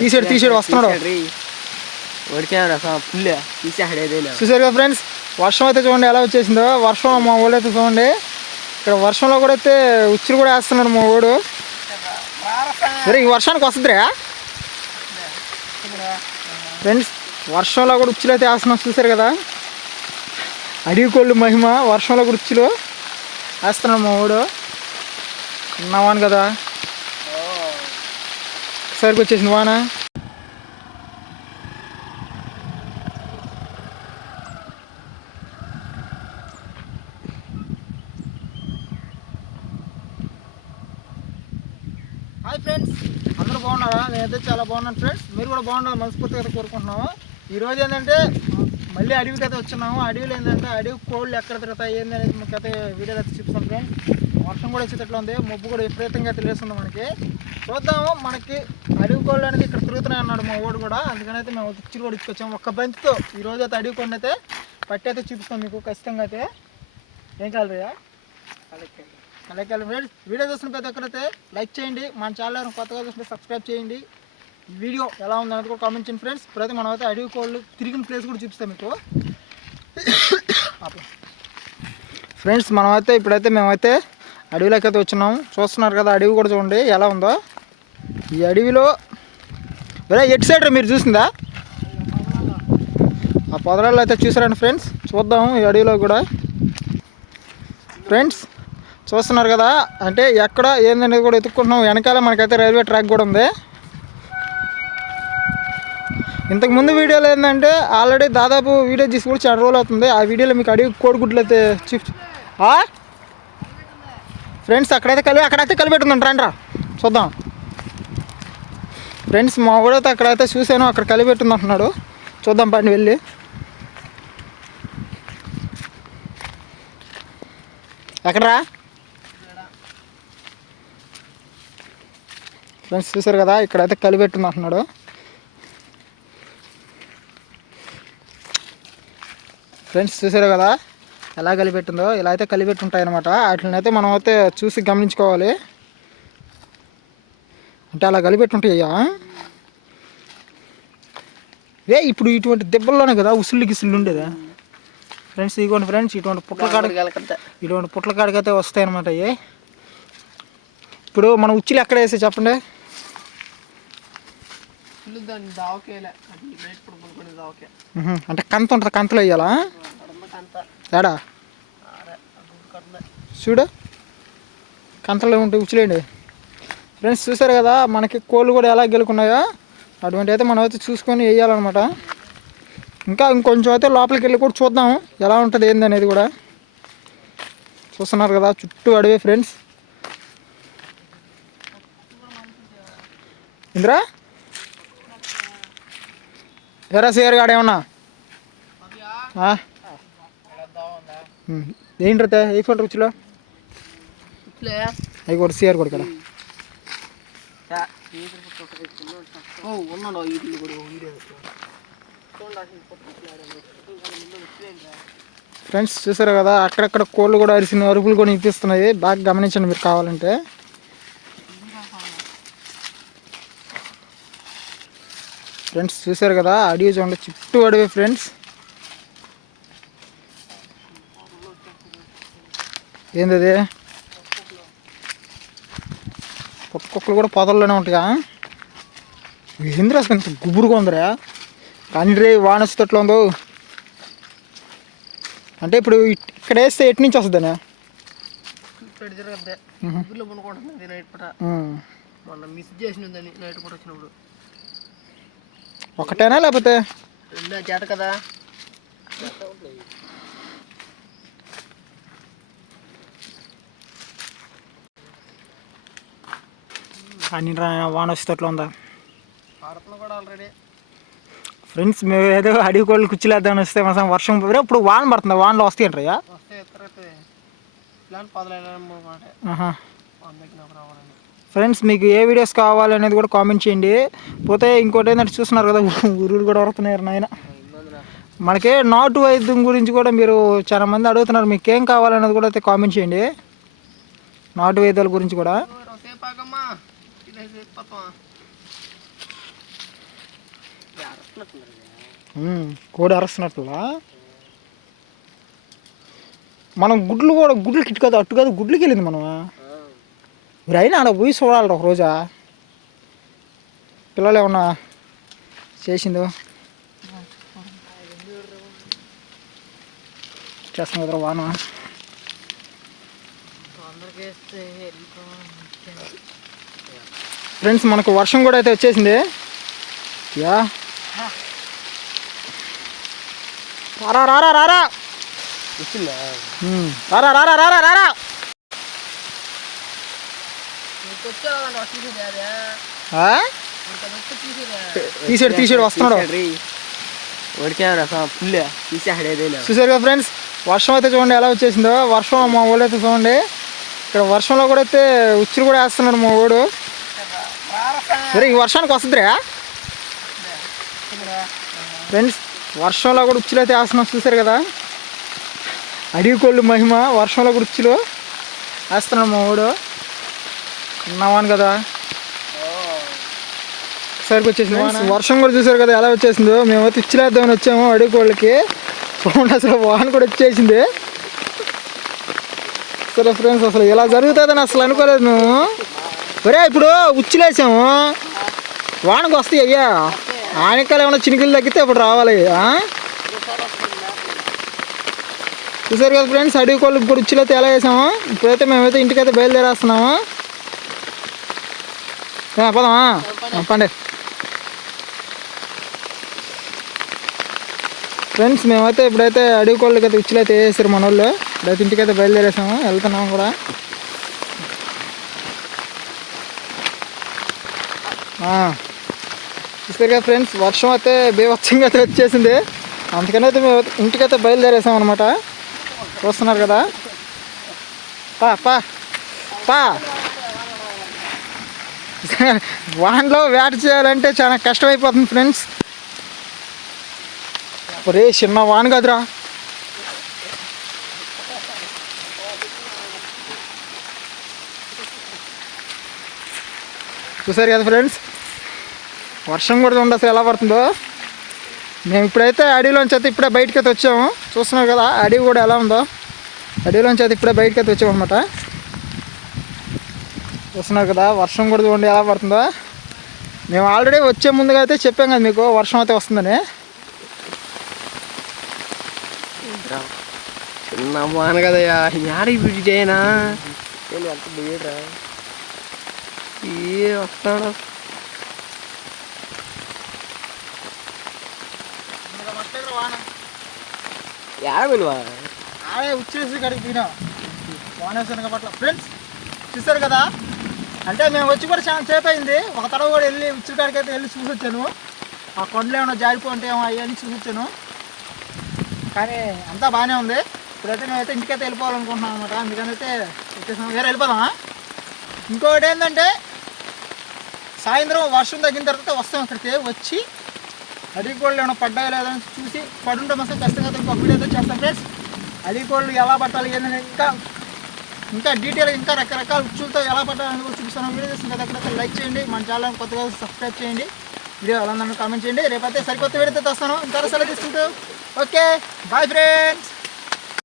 తీసాడు తీసాడు వస్తున్నాడు. ఉడికాడు ఫుల్ తీసేసాడు ఏదైనా చూసారు కదా ఫ్రెండ్స్ వర్షం అయితే చూడండి ఎలా వచ్చేసిందో. వర్షం మా ఊళ్ళో అయితే చూడండి. ఇక్కడ వర్షంలో కూడా అయితే ఉచ్చులు కూడా వేస్తున్నాడు మా ఊడు. సరే ఈ వర్షానికి వస్తుందిరా. ఫ్రెండ్స్ వర్షంలో కూడా ఉచ్చులు అయితే వేస్తున్నాం చూసారు కదా. అడవి కోళ్ళు మహిమ వర్షంలో కూడా ఉచ్చులు వేస్తున్నాడు మా ఊడు. ఉన్నావాను కదా? ఒకసారికి వచ్చేసింది వాన. హాయ్ ఫ్రెండ్స్ అందరూ బాగున్నారా? నేనైతే చాలా బాగున్నాను ఫ్రెండ్స్. మీరు కూడా బాగున్నారు మనస్ఫూర్తిగా కోరుకుంటున్నాము. ఈరోజు ఏంటంటే మళ్ళీ అడవికి అయితే వచ్చినాము. అడవిలో ఏంటంటే అడవి కోళ్ళు ఎక్కడ తిరుగుతాయి ఏంటనేది అనేది మీకు అయితే వీడియో అయితే చూపిస్తాం ఫ్రెండ్స్. వర్షం కూడా వచ్చేటట్లు ఉంది. మబ్బు కూడా విపరీతంగా అయితే మనకి. చూద్దాము మనకి అడవి కోళ్ళు అనేది ఇక్కడ తిరుగుతున్నాయి అన్నాడు మా ఊడు కూడా. అందుకనైతే మేము పిక్చర్ కూడా ఇచ్చుకొచ్చాము ఒక్క బంతితో ఈ రోజు అయితే అడవి కోడిని అయితే పట్టి అయితే చూపిస్తాం మీకు ఖచ్చితంగా అయితే. ఏం కాలరయ్యా అలాగే ఫ్రెండ్స్ వీడియో చూసిన ప్రతి ఒక్కరైతే లైక్ చేయండి. మన ఛానల్ కొత్తగా చూసిన సబ్స్క్రైబ్ చేయండి. వీడియో ఎలా ఉందనేది కూడా కామెంట్ చేయండి ఫ్రెండ్స్. ప్రతి మనం అయితే అడవి కోళ్ళు తిరిగిన ప్లేస్ కూడా చూపిస్తాం మీకు. ఫ్రెండ్స్ మనమైతే ఇప్పుడైతే మేమైతే అడవిలోకి అయితే వచ్చినాము. చూస్తున్నారు కదా అడవి కూడా చూడండి ఎలా ఉందో. ఈ అడవిలో వేరే ఎటు సైడ్ మీరు చూసిందా? ఆ పొదరాల్లో అయితే చూసారండి ఫ్రెండ్స్ చూద్దాం ఈ అడవిలో కూడా. ఫ్రెండ్స్ చూస్తున్నారు కదా అంటే ఎక్కడ ఏందనేది కూడా ఎత్తుక్కుంటున్నాం వెనకాల మనకైతే రైల్వే ట్రాక్ కూడా ఉంది. ఇంతకుముందు వీడియోలో ఏంటంటే ఆల్రెడీ దాదాపు వీడియో తీసి కూడా చాలా రోజులు అవుతుంది. ఆ వీడియోలో మీకు అడిగి కోడిగుడ్లు అయితే చూపి ఫ్రెండ్స్ అక్కడైతే కలిపి అక్కడైతే కలిపెట్టుందంట రండి రా. చూద్దాం. ఫ్రెండ్స్ మా ఊడైతే అక్కడైతే చూశాను అక్కడ కలిపెట్టుంది అంటున్నాడు. చూద్దాం పండి వెళ్ళి. ఎక్కడరా? ఫ్రెండ్స్ చూసారు కదా ఇక్కడైతే కలిపెట్టుకుంటున్నాడు ఫ్రెండ్స్ చూసారు కదా? ఎలా కలిపెట్టిందో ఇలా అయితే కలిపెట్టుంటాయి అనమాట వాటిని అయితే మనం అయితే చూసి గమనించుకోవాలి. అంటే అలా కలిపెట్టుంటాయ్యా ఏ ఇప్పుడు ఇటువంటి దెబ్బల్లోనే కదా ఉసుళ్ళు గిసుళ్ళు ఉండేదా. ఫ్రెండ్స్ ఇదిగోండి ఫ్రెండ్స్ ఇటువంటి పుట్ల కాడ ఇటువంటి పుట్ల కాడికి అయితే వస్తాయి అనమాట అవి ఇప్పుడు మనం ఉచ్చులు ఎక్కడ వేసి చెప్పండి? అంటే కంత ఉంటుంది కంతలో వేయాలా? ఏడా చూడు. కంతలో ఉంటే ఉచ్చులేండి. ఫ్రెండ్స్ చూసారు కదా మనకి కోళ్ళు కూడా ఎలా గెలుకున్నాయో? అటువంటి అయితే మనం అయితే చూసుకొని వేయాలన్నమాట. ఇంకా ఇంకొంచెం అయితే లోపలికి వెళ్ళి కూడా చూద్దాం ఎలా ఉంటుంది ఏంది అనేది కూడా. చూస్తున్నారు కదా చుట్టూ అడవి ఫ్రెండ్స్. ఇంద్రా? ఎరా సేరు గాడు ఏమన్నా ఆ? ఉమ్. ఏంటి ఏ ఫోటో రుచిలో ఇట్లే అవి కూడా సేర్ కూడా కదా. ఓ ఉన్నాడు వీటిలో కూడా వీడియో ఫ్రెండ్స్ చూసారు కదా అక్కడక్కడ కోళ్ళు కూడా అరిసిన అరుపులు కూడా వినిపిస్తున్నాయి. బాగా గమనించండి మీరు కావాలంటే. ఫ్రెండ్స్ చూసారు కదా అడవి చూడండి. చుట్టూ అడవి ఫ్రెండ్స్ ఏంది అది కుక్క కుక్కలు కూడా పొదల్లోనే ఉంటాయా? ఏందిరా అసలు ఇంత గుబురుగా ఉందిరా? కానీ రే వానస్తట్లో ఉందో. అంటే ఇప్పుడు ఇక్కడ వేస్తే ఎటు నుంచి వస్తుందనే? ఇక్కడ జరగద్దే ఊర్లో పనుకుంటుంది నైట్ పూట మొన్న మిస్ చేసినదని నైట్ పూట వచ్చినప్పుడు ఒకటేనా లేకపోతే రెండో చేట కదా కానీ వాన వస్తట్లో ఉందా? ఫ్రెండ్స్ మేము ఏదో అడవి కోళ్ళు కుచ్చిలేద్దామని వస్తే మాసం వర్షం పోయి ఇప్పుడు వాన పడుతుంది? వానలో వస్తాయి అంటారా ఫ్రెండ్స్ మీకు ఏ వీడియోస్ కావాలనేది కూడా కామెంట్ చేయండి. పోతే ఇంకోటి ఏంటంటే చూస్తున్నారు కదా ఊరులు కూడా వరుతున్నారు నాయన. మనకి నాటు వైద్యం గురించి కూడా మీరు చాలా మంది అడుగుతున్నారు. మీకు ఏం కావాలనేది కూడా అయితే కామెంట్ చేయండి. నాటు వైద్యాల గురించి కూడా. కోడి అరస్తున్నట్లా? మనం గుడ్లు కూడా గుడ్లకి ఇటు కాదు అటు కాదు గుడ్లకి వెళ్ళింది మనం మీరు అయినా ఆడ పోయి చూడాలి ఒక రోజా పిల్లలు ఏమన్నా చేసిందో? చేస్తాం కదా వాన. ఫ్రెండ్స్ మనకు వర్షం కూడా అయితే వచ్చేసింది. యా. రారా రారా రారా. రారా రారా రారా రారా. తీసాడు తీసాడు వస్తున్నాడు. చూసారు కదా ఫ్రెండ్స్ వర్షం అయితే చూడండి ఎలా వచ్చేసిందో. వర్షం మా ఊళ్ళో అయితే చూడండి. ఇక్కడ వర్షంలో కూడా అయితే ఉచ్చులు కూడా వేస్తున్నాడు మా ఊడు. సరే ఈ వర్షానికి వస్తుందిరా. ఫ్రెండ్స్ వర్షంలో కూడా ఉచ్చులు అయితే వేస్తున్నాం చూసారు కదా? అడవి కోళ్ళు మహిమ వర్షంలో కూడా ఉచ్చులు వేస్తున్నాడు మా ఊడు ఉన్నావాను కదా? సరికి వచ్చేసింది. వర్షం కూడా చూసారు కదా ఎలా వచ్చేసిందో? మేమైతే ఇచ్చిలేద్దామని వచ్చాము అడవి కోళ్ళకి చూడండి అసలు వాన కూడా వచ్చేసింది. సరే ఫ్రెండ్స్ అసలు ఇలా జరుగుతుందని అసలు అనుకోలేదు మేము ఒరే ఇప్పుడు ఉచ్చులేసాము. వానకు వస్తాయి అయ్యా. ఆనకాయలు ఏమైనా చినుకులు తగ్గితే అప్పుడు రావాలి. చూసారు కదా ఫ్రెండ్స్ అడవి కోళ్ళకి కూడా ఉచ్చులైతే ఎలా వేసాము ఇప్పుడైతే మేమైతే ఇంటికైతే బయలుదేరేస్తున్నాము. పోదామా? పండి. ఫ్రెండ్స్ మేమైతే ఇప్పుడైతే అడవి కోళ్ళకి అయితే ఉచ్చులు అయితే వేసారు మన వాళ్ళు? ఇప్పుడైతే ఇంటికైతే బయలుదేరేసాము వెళ్తున్నాము కూడా. ఆ, చూసారు కదా ఫ్రెండ్స్ వర్షం అయితే బీభత్సంగా అయితే వచ్చేసింది. అందుకని అయితే మేము ఇంటికైతే బయలుదేరేసాం అనమాట చూస్తున్నారు కదా. పా పా పా. వాన్లో వేట చేయాలంటే చాలా కష్టమైపోతుంది ఫ్రెండ్స్. ఒరే చిన్న వాన్ కాదురా. చూసారు కదా ఫ్రెండ్స్ వర్షం కూడా అసలు ఎలా పడుతుందో. మేము ఇప్పుడైతే అడవిలోంచి అయితే ఇప్పుడే బయటకి అయితే వచ్చాము. చూస్తున్నారు కదా అడవి కూడా ఎలా ఉందో. అడవిలోంచి అయితే ఇప్పుడే బయటకి అయితే వచ్చాము అనమాట చూస్తున్నారు కదా వర్షం కూడా చూడండి ఎలా పడుతుందో. మేము ఆల్రెడీ వచ్చే ముందుగా అయితే చెప్పాం కదా మీకు వర్షం అయితే వస్తుందని. వాన కదయ్యా ఏ వస్తాడు. యాడ విలువా ఆడే వచ్చేసి కడిగి పోయినా వానేశ్వరం పట్ల ఫ్రెండ్స్ చూసారు కదా? అంటే మేము వచ్చి కూడా చాలా చేత అయింది. ఒక తడవ కూడా వెళ్ళి ఉచ్చిరి కాడికి అయితే వెళ్ళి చూసి వచ్చాను ఆ కొండలు ఏమైనా జారిపోతే ఏమో అవన్నీ చూసి వచ్చాను కానీ అంతా బాగానే ఉంది. ఇప్పుడైతే మేమైతే ఇంటికైతే వెళ్ళిపోవాలనుకుంటున్నాం అనమాట అందుకని అయితే వచ్చేసాం. వేరే వెళ్ళిపోదామా? ఇంకొకటి ఏంటంటే సాయంత్రం వర్షం తగ్గిన తర్వాత వస్తాం ఇక్కడికి వచ్చి అడిగోళ్ళు ఏమైనా పడ్డాయో లేదో అని చూసి పడుంటే మొత్తం ఖచ్చితంగా అయితే ఇంకొక వీడియో చేస్తాం ఫ్రెండ్స్. అడిగోళ్ళు ఎలా పట్టాలి ఏంటంటే ఇంకా ఇంకా డీటెయిల్ ఇంకా రకరకాల ఉచ్చులతో ఎలా పట్టాలని కూడా చూపిస్తాను. వీడియో చేసిన కదా లైక్ చేయండి. మన ఛానల్ కొత్తగా సబ్స్క్రైబ్ చేయండి. వీడియో ఎలా ఉందని కామెంట్ చేయండి. రేపైతే సరికొత్త వీడియోతో వస్తాను ఇంకా సెలవు తీసుకుంటూ ఓకే బాయ్ ఫ్రెండ్స్